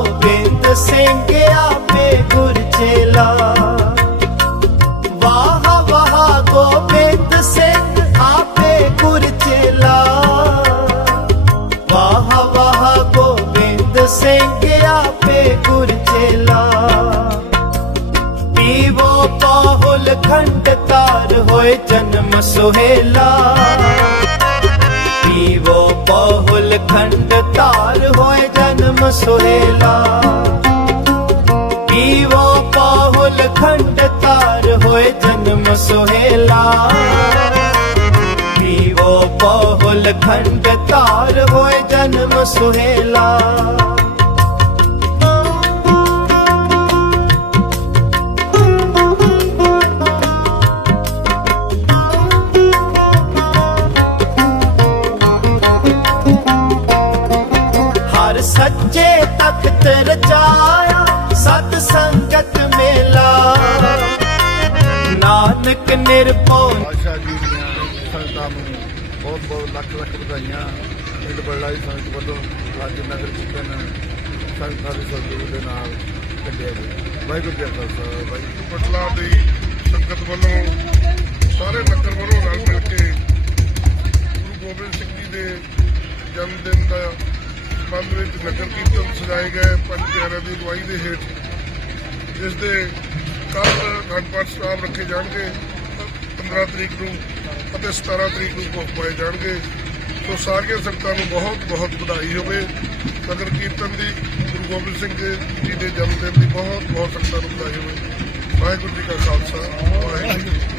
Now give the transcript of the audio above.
ਵਾਹ ਗੋਬਿੰਦ ਸਿੰਘ ਆਪੇ ਗੁਰ ਚੇਲਾ। ਵਾਹ ਵਾਹ, ਗੋਬਿੰਦ ਸਿੰਘ ਆਪੇ ਗੁਰ ਚੇਲਾ। ਵਾਹ ਵਾਹ, ਗੋਬਿੰਦ ਸਿੰਘ ਆਪੇ ਗੁਰ ਚੇਲਾ। ਪੀਵੋ ਪਾਹੁਲ ਖੰਡ ਤਾਰ ਹੋਏ ਜਨਮ ਸੁਹੇਲਾ। ਪੀਵੋ ਪਾਹੁਲ ਖੰਡ ਸੁਹੇਲਾ ਪੀਵੋ ਪਾਹੁਲ ਖੰਡ ਤਾਰ ਹੋਏ ਜਨਮ ਸੁਹੇਲਾ। ਪੀਵੋ ਪਾਹੁਲ ਖੰਡ ਤਾਰ ਹੋਏ ਜਨਮ ਸੁਹੇਲਾ। ਹਰ ਸੱਚੇ ਤਖਤ ਰਚਾਇਆ ਸਤ ਸੰਗਤ ਮੇਲਾ। ਨਾਨਕ ਨਿਰਭਉ ਆਸ਼ਾ ਜੀ ਦੀਆਂ ਸੰਗਤਾਂ ਨੂੰ ਬਹੁਤ ਬਹੁਤ ਲੱਖ ਲੱਖ ਵਧਾਈਆਂ। ਪਿੰਡ ਬੜਲਾਈ ਸੰਗਤ ਵੱਲੋਂ ਅੱਜ ਨਗਰ ਕੀਰਤਨ ਸੰਗਤਾਂ ਦੇ ਸਹਿਯੋਗ ਦੇ ਨਾਲ ਕੱਢਿਆ ਗਿਆ। ਵਾਹਿਗੁਰੂ ਜੀ ਕਾ ਖਾਲਸਾ ਵਾਹਿਗੁਰੂ ਪਟਲਾ ਦੀ ਸੰਗਤ ਵੱਲੋਂ ਸਾਰੇ ਨਗਰ ਵੱਲੋਂ ਰਲ ਸੰਬੰਧ ਵਿੱਚ ਨਗਰ ਕੀਰਤਨ ਸਜਾਏ ਗਏ ਪੰਜ ਪਿਆਰਿਆਂ ਦੀ ਅਗਵਾਈ ਦੇ ਹੇਠ ਇਸ ਦੇ ਕੱਲ ਅਖੰਡ ਸਾਹਿਬ ਰੱਖੇ ਜਾਣਗੇ 15 ਤਰੀਕ ਨੂੰ ਅਤੇ 17 ਤਰੀਕ ਨੂੰ ਭੋਗ ਪਾਏ ਜਾਣਗੇ। ਸੋ ਸਾਰੀਆਂ ਸੰਗਤਾਂ ਨੂੰ ਬਹੁਤ ਬਹੁਤ ਵਧਾਈ ਹੋਵੇ। ਨਗਰ ਕੀਰਤਨ ਦੀ ਗੁਰੂ ਗੋਬਿੰਦ ਸਿੰਘ ਜੀ ਦੇ ਜਨਮ ਦਿਨ ਦੀ ਬਹੁਤ ਬਹੁਤ ਸੰਗਤਾਂ ਨੂੰ ਵਧਾਈ ਹੋਵੇ। ਵਾਹਿਗੁਰੂ ਜੀ ਕਾ ਖਾਲਸਾ, ਵਾਹਿਗੁਰੂ ਜੀ